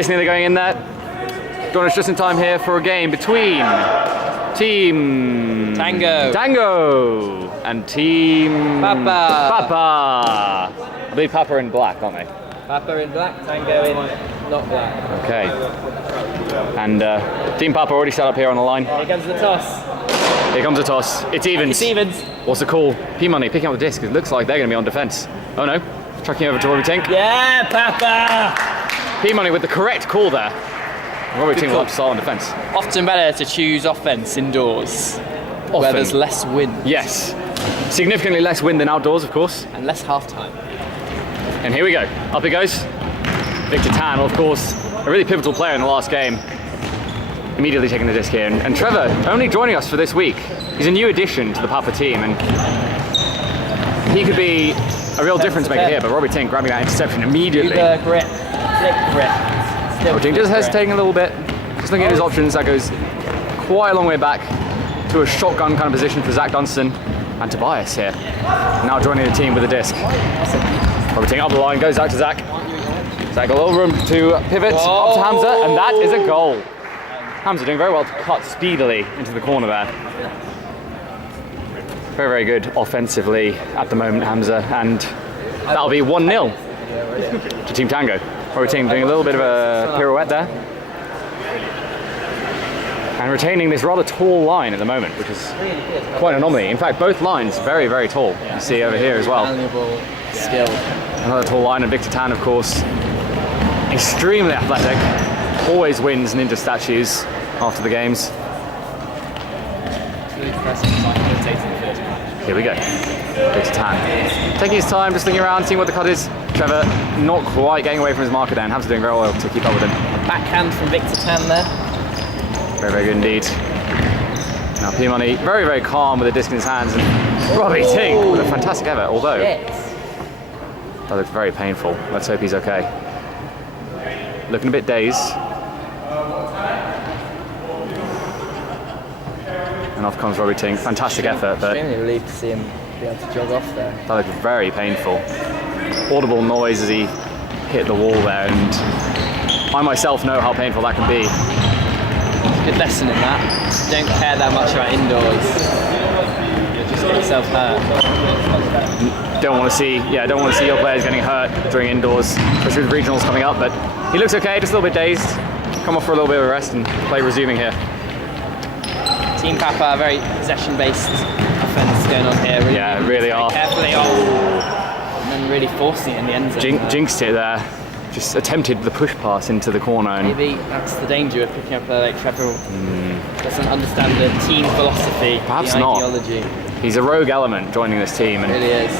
Disc nearly going in there. Join us just in time here for a game between Team Tango and Team Papa. I believe Papa in black, aren't they? Papa in black, Tango in not black. Okay. And Team Papa already set up here on the line. Here comes the toss. Here comes the toss. It's evens. It's evens. What's the call? P-Money picking up the disc. It looks like they're going to be on defence. Oh no. Tracking over to Robbie Tink. Yeah, Papa! P-Money with the correct call there. Robbie Tink will have to start on defence. Often better to choose offence indoors, where there's less wind. Yes. Significantly less wind than outdoors, of course. And less half-time. And here we go. Up it goes. Victor Tan, of course, a really pivotal player in the last game. Immediately taking the disc here. And Trevor, only joining us for this week. He's a new addition to the Papa team, and he could be a real difference maker here, but Robbie Tink grabbing that interception immediately. Uber grip, flick grip. Robbie Tink just hesitating a little bit, just looking at his options. That goes quite a long way back to a shotgun kind of position for Zach Dunstan and Tobias here. Now joining the team with the disc. Robbie Tink up the line, goes out to Zach. Zach got a little room to pivot up to Hamza, and that is a goal. Hamza doing very well to cut speedily into the corner there. Very, very good offensively at the moment, Hamza, and that'll be 1-0 to Team Tango. Robbie Tink doing a little bit of a pirouette there. And retaining this rather tall line at the moment, which is quite an anomaly. In fact, both lines very, very tall. You see over here as well. Valuable skill. Another tall line, and Victor Tan, of course, extremely athletic. Always wins ninja statues after the games. Here we go. Victor Tan taking his time, just looking around, seeing what the cut is. Trevor not quite getting away from his marker there, and Hamza doing very well to keep up with him. Backhand from Victor Tan there. Very, very good indeed. Now P-Money very, very calm with the disc in his hands, and Robbie Tink with a fantastic effort, although that looks very painful. Let's hope he's okay. Looking a bit dazed. And off comes Robbie Tink. Fantastic effort, but extremely relieved to see him be able to jog off there. That looked very painful. Audible noise as he hit the wall there, and I myself know how painful that can be. Good lesson in that. Don't care that much about indoors. You'll just get yourself hurt. Don't want to see your players getting hurt during indoors, especially with regionals coming up. But he looks okay, just a little bit dazed. Come off for a little bit of a rest and play resuming here. Team Papa, very possession-based offence going on here. Really, really are. Carefully off, and then really forcing it in the end zone. Jinxed it there. Just attempted the push pass into the corner. And maybe that's the danger of picking up a player like Trevor. Doesn't understand the team philosophy, perhaps the not. ideology. He's a rogue element joining this team, and it really is.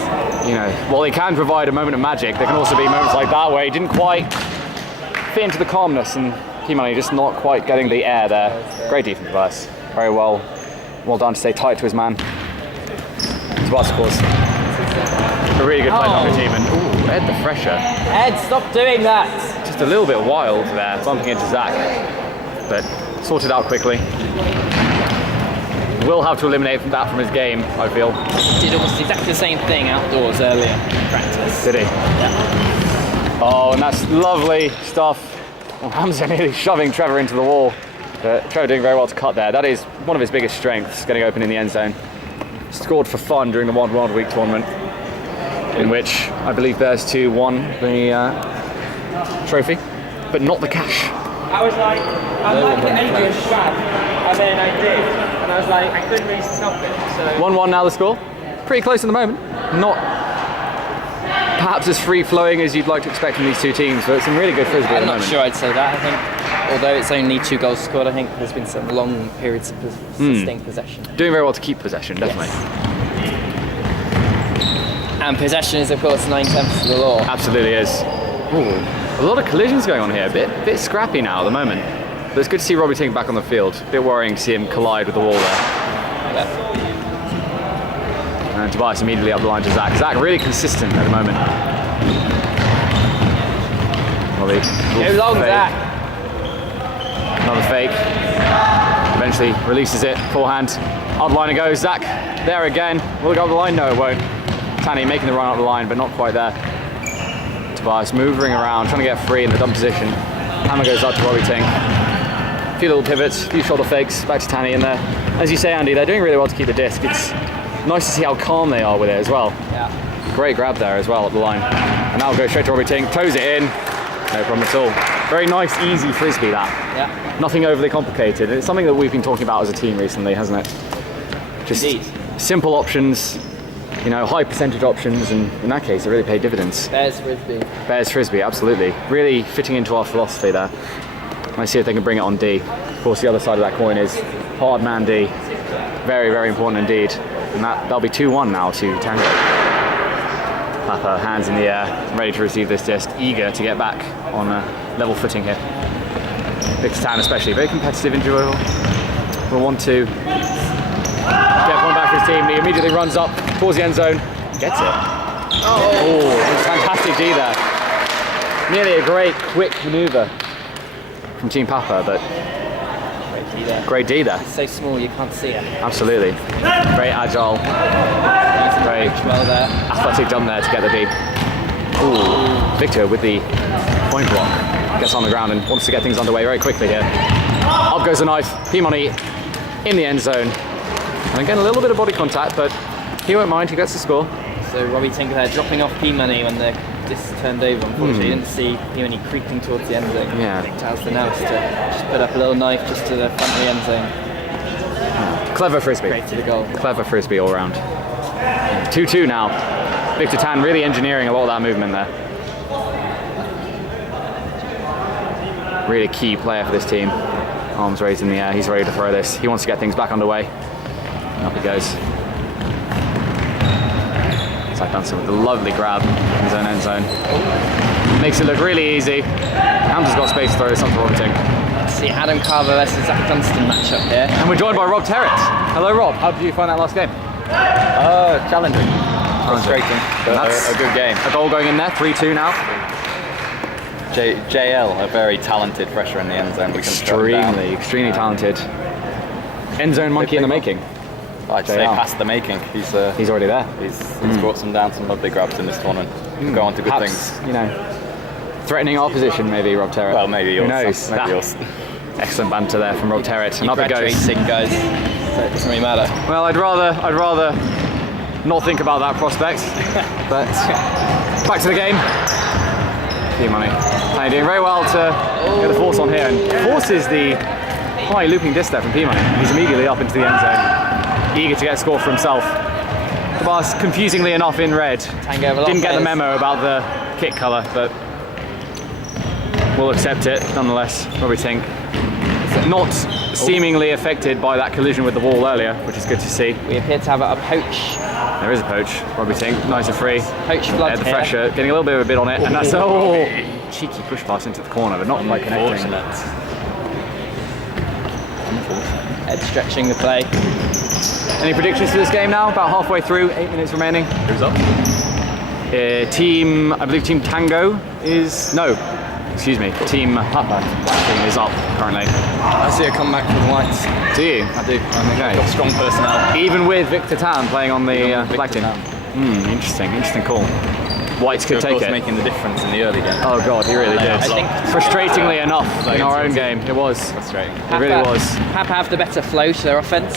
You know, while he can provide a moment of magic, there can also be moments like that where he didn't quite fit into the calmness, and P-Money just not quite getting the air there. Great defense by us. Very well done to stay tight to his man. Tobias, of course, a really good play by the team, and Ed the fresher. Ed, stop doing that! Just a little bit wild there, bumping into Zach, but sorted out quickly. Will have to eliminate that from his game, I feel. Did almost exactly the same thing outdoors earlier in practice. Did he? Yeah. Oh, and that's lovely stuff. Well, Hamza nearly shoving Trevor into the wall. But Trevor doing very well to cut there. That is one of his biggest strengths, getting open in the end zone. Scored for fun during the Warwick tournament, in which I believe Bears 2 won the trophy, but not the cash. I was like, I'd like the Adrian grab, and then I did, and I was like, I couldn't really stop it. So 1-1 now the score. Pretty close at the moment. Not perhaps as free-flowing as you'd like to expect from these two teams, but some really good frisbee at the moment. I'm not sure I'd say that. I think, although it's only 2 goals scored, I think there's been some long periods of sustained possession. Doing very well to keep possession, definitely. Yes. And possession is, of course, 9/10 of the law. Absolutely is. Ooh, a lot of collisions going on here. A bit scrappy now at the moment. But it's good to see Robbie Tink back on the field. A bit worrying to see him collide with the wall there. Yeah. And Tobias immediately up the line to Zach. Zach really consistent at the moment. Go long, Zach. Another fake. Eventually releases it. Forehand. Out the line it goes. Zach there again. Will it go up the line? No, it won't. Tanny making the run up the line, but not quite there. Tobias moving around, trying to get free in the dump position. Hammer goes up to Robbie Ting. A few little pivots, a few shoulder fakes, back to Tanny in there. As you say, Andy, they're doing really well to keep the disc. It's nice to see how calm they are with it as well. Yeah. Great grab there as well up the line. And now go straight to Robbie Ting, toes it in. No problem at all. Very nice, easy frisbee that. Yeah. Nothing overly complicated. It's something that we've been talking about as a team recently, hasn't it? Just Indeed. simple options, you know, high percentage options, and in that case, it really paid dividends. There's frisbee. Bears frisbee, absolutely. Really fitting into our philosophy there. Let's see if they can bring it on D. Of course, the other side of that coin is hard man D. Very, very important indeed. And that'll be 2-1 now to Tango. Papa, hands in the air, ready to receive this disc, eager to get back on a level footing here. Victor Tan especially, very competitive individual. Will want to get one back for his team. He immediately runs up towards the end zone, gets it. Oh, fantastic D there. Nearly a great quick manoeuvre from Team Papa, but great D there. It's so small you can't see it. Absolutely. Very agile. Very well there. Athletic jump there to get the D. Ooh. Victor with the point block. Gets on the ground and wants to get things underway very quickly here. Up goes the knife. P-Money in the end zone. And again, a little bit of body contact, but he won't mind. He gets the score. So Robbie Tinker there dropping off P-Money when the disc turned over. Unfortunately, you didn't see P-Money creeping towards the end zone. Yeah. Victor has the nous to just put up a little knife just to the front of the end zone. Clever frisbee. Straight to the goal. Clever frisbee all round. 2-2 now. Victor Tan really engineering a lot of that movement there. Really key player for this team. Arms raised in the air. He's ready to throw this. He wants to get things back underway. Up he goes. Zach Dunstan with a lovely grab in his own end zone. Makes it look really easy. Hamza's got space to throw this onto Robbie Ting. Let's see Adam Carver versus Zach Dunstan matchup here. And we're joined by Rob Terrett. Hello Rob, how did you find that last game? Challenging. Frustrating, but a good game. A goal going in there, 3-2 now. JL, a very talented fresher in the end zone. We can throw him down. Extremely talented. End zone monkey in the making. I'd say past the making. He's already there. He's brought some lovely grabs in this tournament. Can go on to good Perhaps, things. you know, threatening our position maybe, Rob Terrett. Well, maybe yours. Who knows? Maybe yours. Excellent banter there from Rob Terrett. And up it goes. Guys, so it doesn't really matter. Well, I'd rather not think about that prospect. But back to the game. P-Money. How you doing? Very well to get the force on here, and forces the high looping disc there from P-Money. He's immediately up into the end zone, eager to get a score for himself. The bar's confusingly enough in red. Tango Didn't get the memo about the kit colour, but we'll accept it nonetheless. Robbie Ting not seemingly affected by that collision with the wall earlier, which is good to see. We appear to have a poach. There is a poach. Robbie Ting, nice and free. Poach blood The here. fresher, getting a little bit of a bit on it, and that's cheeky push pass into the corner, but not by connecting. Head stretching the play. Any predictions for this game now? About halfway through, 8 minutes remaining. Who's up? I believe Team Tango is, Team Papa team is up currently. I see a comeback for the Whites. Do you? I do. Okay. Got strong personnel. Even with Victor Tan playing on the black team. Interesting call. Whites could take it. Making the difference in the early game. Oh god, he really did. I think Frustratingly enough, in our own game, it was. Frustrating. It really was. Papa have the better flow to their offence,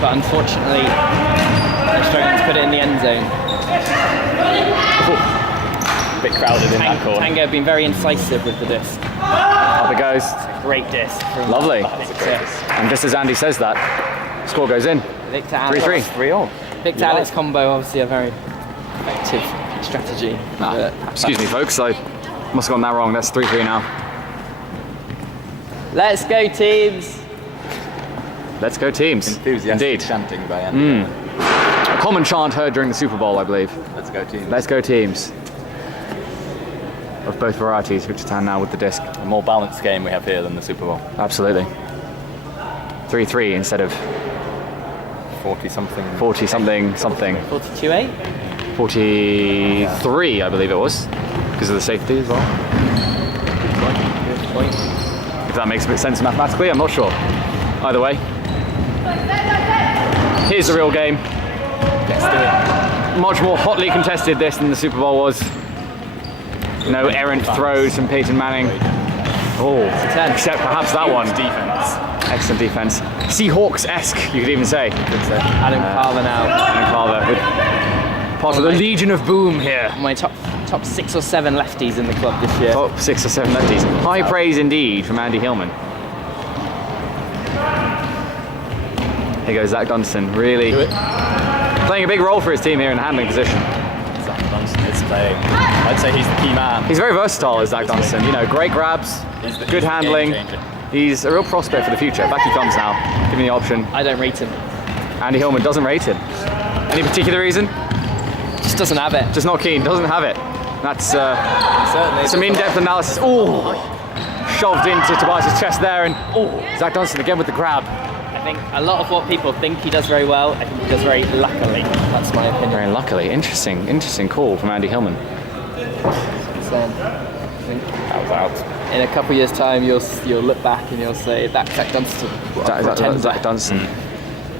but unfortunately they're struggling to put it in the end zone. A bit crowded in that corner. Tango have been very incisive with the disc. Up it goes. Great disc. From Lovely. Victor. And just as Andy says that, score goes in. Victor 3-3. 3-all. Victor Alex combo, obviously a very effective strategy. Excuse me, folks. I must have gotten that wrong. That's 3-3 now. Let's go, teams. Let's go, teams. Enthusiastic Indeed. chanting by Andy. A common chant heard during the Super Bowl, I believe. Let's go team. Let's go, teams. Of both varieties. Victor Tan now with the disc. A more balanced game we have here than the Super Bowl. Absolutely. 3-3 instead of 40-something. 40-something. 42-8? 43, I believe it was, because of the safety as well. Good point. If that makes a bit of sense mathematically, I'm not sure. Either way. Here's the real game. Let's do it. Much more hotly contested this than the Super Bowl was. No errant throws from Peyton Manning. Oh, 10. except perhaps that one. Defense. Excellent defense. Seahawks-esque, you could even say. Adam Carver now. Adam Carver with part of the Legion of Boom here. My top 6 or 7 lefties in the club this year. Top 6 or 7 lefties. High praise indeed from Andy Hillman. Here goes Zach Dunstan, really playing a big role for his team here in the handling position. Zach Dunstan is playing. I'd say he's the key man. He's very versatile, is Zach Dunstan. You know, great grabs, good handling. He's a real prospect for the future. Back he comes now, giving the option. I don't rate him. Andy Hillman doesn't rate him. Any particular reason? Just doesn't have it. Just not keen, doesn't have it. That's some in-depth analysis. Oh, shoved into Tobias' chest there, and Zach Dunstan again with the grab. I think a lot of what people think he does very well, I think he does very luckily. That's my opinion. Very luckily. Interesting call from Andy Hillman. So, I think that was out. In a couple of years' time, you'll look back and you'll say that Zach Dunstan. Zach Dunstan.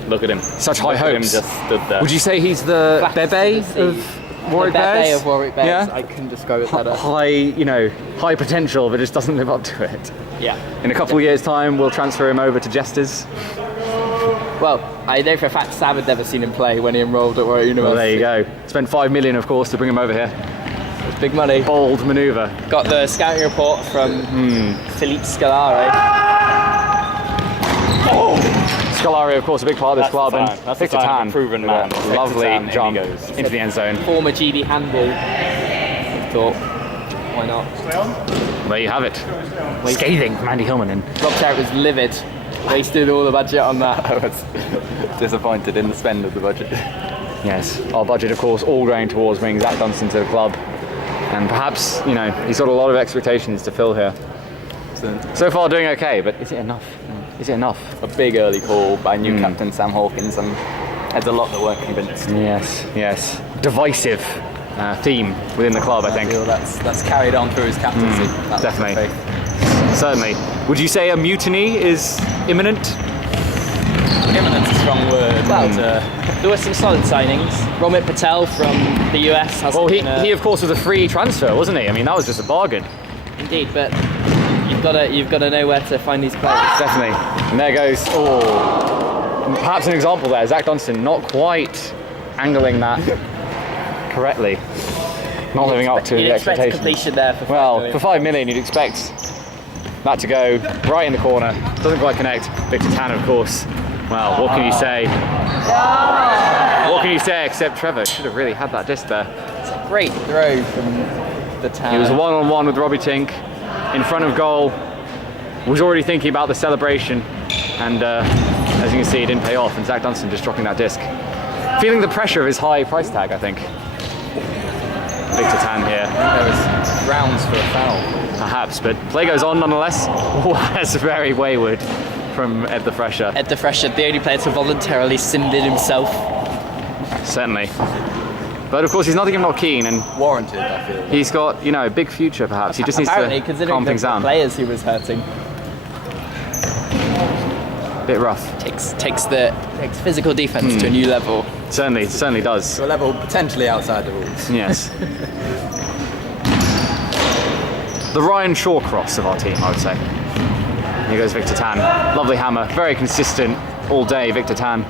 Look at him. Such high Look at him hopes. just stood there. Would you say he's the Bebe of Warwick Bears? Bebe of Warwick Bears. Yeah. I couldn't describe it better. High potential, but just doesn't live up to it. Yeah. In a couple of years' time, we'll transfer him over to Jesters. Well, I know for a fact Sam had never seen him play when he enrolled at Warwick University. Well, there you go. Spent $5 million, of course, to bring him over here. It's big money. Bold manoeuvre. Got the scouting report from Philippe Scolari. Scolari, of course, a big part of this club. And That's Victor Tan, proven man. lovely Victor Tan, jump in he goes. into the end zone. Former GB handball. Thought, why not? There you have it. Scathing from Andy Hillman. And Rob Terrett was livid. Wasted all the budget on that. I was disappointed in the spend of the budget. yes, our budget, of course, all going towards bringing Zach Dunstan to the club. And perhaps, he's got a lot of expectations to fill here. So far doing okay, but is it enough? Is it enough? A big early call by new captain Sam Hawkins, and there's a lot that weren't convinced. Yes. Divisive theme within the club, I think. feel that's carried on through his captaincy. Definitely. Certainly. Would you say a mutiny is imminent? Imminent's a strong word. Well, there were some solid signings. Romit Patel from the US has Well, been he of course was a free transfer, wasn't he? I mean, that was just a bargain. indeed, but you've got to know where to find these players. Definitely. And there goes, perhaps an example there. Zach Dunstan not quite angling that correctly. Not living up to You'd the expect expectations. completion there for $5 Well, million. for $5 million, you'd expect that to go right in the corner. Doesn't quite connect. Victor Tan, of course. Well, what can you say? What can you say except Trevor should have really had that disc there. It's a great throw from the town. He was one-on-one with Robbie Tink in front of goal. Was already thinking about the celebration, and as you can see, it didn't pay off. And Zach Dunstan just dropping that disc, feeling the pressure of his high price tag, I think. Victor Tan here. There was grounds for a foul. Perhaps, but play goes on nonetheless. That's very wayward from Ed the Fresher. Ed the Fresher, the only player to voluntarily sinned in himself. Certainly. But of course, he's nothing if not keen, and Warranted, I feel. he's got, a big future perhaps. He just needs Apparently, to considering calm things the down. players he was hurting, Bit rough. takes physical defense to a new level. Certainly does. To a level potentially outside the rules. Yes. The Ryan Shawcross of our team, I would say. Here goes Victor Tan. Lovely hammer. Very consistent all day, Victor Tan.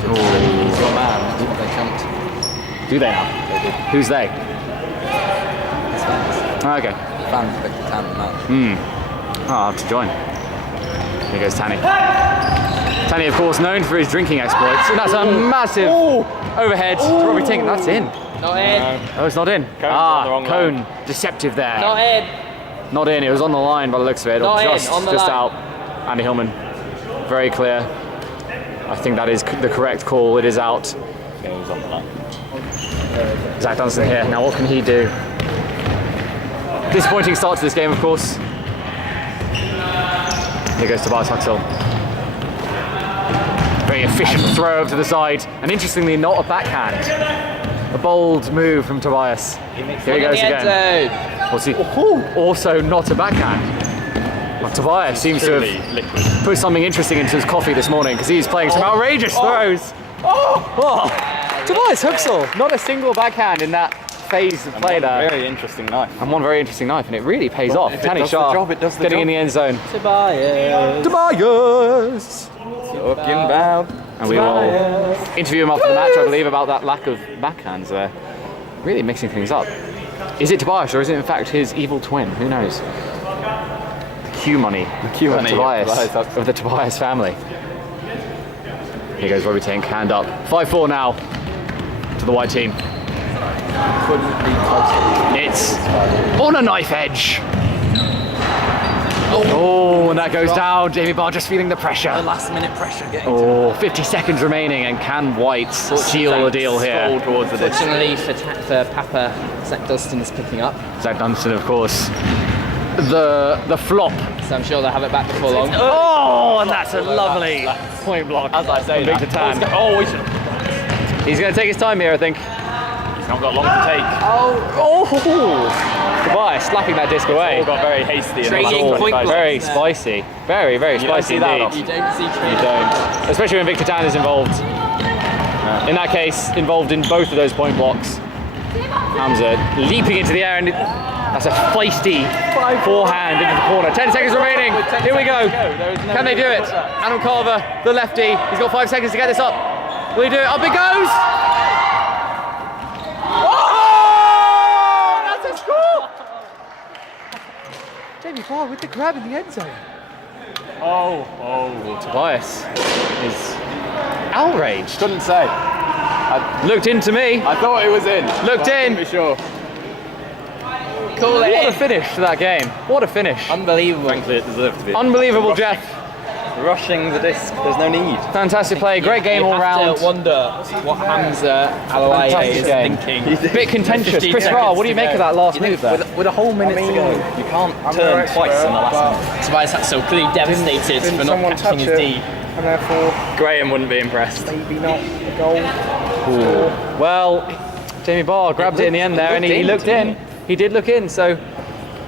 He's your man. That's what they jumped. Do they now? They did. Who's they? Oh, okay. Fans of Victor Tan, man. I'll have to join. Here goes Tanny. Tanny, of course, known for his drinking exploits. And that's a massive overhead to Robbie Tink. That's in. Not in. Oh, it's not in. on the wrong Cone. line. Deceptive there. Not in. Not in. It was on the line by the looks of it. Not Or in, on the just line. out. Andy Hillman. Very clear. I think that is the correct call. It is out. It was on the line. Zach Dunstan here. Now, what can he do? Disappointing start to this game, of course. Here goes Tobias Huxell. Very efficient throw up to the side, and interestingly, not a backhand. A bold move from Tobias. Here he goes again. What's he? Also not a backhand. Well, Tobias seems to have liquid. put something interesting into his coffee this morning because he's playing some outrageous throws. Tobias Huxell, not a single backhand in that phase of play there. Very interesting knife. And one very interesting knife, and it really pays off. If it Tanny does the Sharp job, it does the getting job. in the end zone. Tobias. Tobias! Talking about. And we will interview him after the match, I believe, about that lack of backhands there. Really mixing things up. Is it Tobias, or is it in fact his evil twin? Who knows? The Q money. The Q money, Tobias, Tobias. of the Tobias family. Here goes Robbie Tink, hand up. 5-4 now to the white team. It's on a knife edge. Oh, and that goes down. Jamie Barr just feeling the pressure. The last minute pressure getting Oh, 50 seconds remaining, and can White seal the deal here? Towards the disc. Fortunately for Papa, Zach Dunston's picking up. Zach Dunston, of course. The flop. So I'm sure they'll have it back before long. Oh, and that's a lovely point block. As I say, Victor Tan. Oh, we should. He's going to take his time here, I think. He's not got long to take. Oh! Tobias slapping that disc away. All got very hasty in the last Trading 25 point blocks. Very spicy. Very, very You don't spicy see that indeed. often. You don't see You trade. don't. Especially when Victor Tan is involved. In that case, involved in both of those point blocks. Hamza leaping into the air, and that's a feisty forehand into the corner. 10 seconds remaining. Here we go. Can they do it? Adam Carver, the lefty. He's got 5 seconds to get this up. Will he do it? Up it goes! Oh! That's a score! Jamie Barr with the grab in the end zone. Oh. Tobias is outraged. Couldn't say. Looked into me. I thought it was in. Looked but I in. couldn't be sure. Call it What a in. finish to that game. What a finish. Unbelievable. Frankly, it deserved to be. Unbelievable, Jeff. Rushing the disc. There's no need. Fantastic play. Great game You all have round. to wonder what Hamza Alawaye Fantastic is game. thinking. Bit contentious. 15 Chris seconds Ra, what do you to make go. of that last move there? With a whole minute to go, you can't turn twice in the last minute. Tobias that's so clearly devastated for not catching his D. And therefore, Graham wouldn't be impressed. maybe not a goal. Well, Jamie Barr grabbed it in the end there, and he looked in. He did look in, so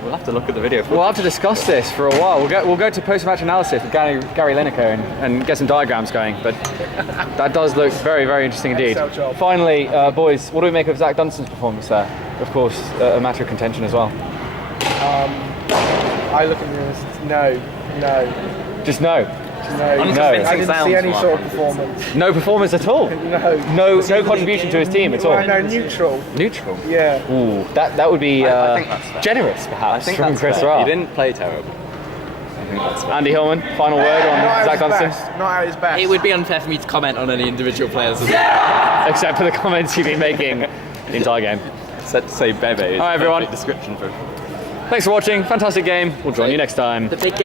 We'll have to look at the video. we'll have to discuss this for a while. We'll go to post-match analysis with Gary Lineker and get some diagrams going, but that does look very, very interesting indeed. Excellent job. Finally, boys, what do we make of Zach Dunstan's performance there? Of course, a matter of contention as well. I look at this, no. Just no. Unconvincing I didn't sounds see any from sort our of performance. No performance at all. No. No contribution to his team at all. Well, no, neutral. Neutral. Yeah. Ooh, that would be I think that's fair. generous, I perhaps, think from that's Chris fair. Ra. He didn't play terrible. I think that's fair. Andy Hillman, final word on Not Zach at his Dunstan, best. Not at his best. It would be unfair for me to comment on any individual players. except for the comments you've been making the entire game. Said to say Bebe is All right, everyone. a perfect description for Thanks for watching. Fantastic game. We'll join you next time. The big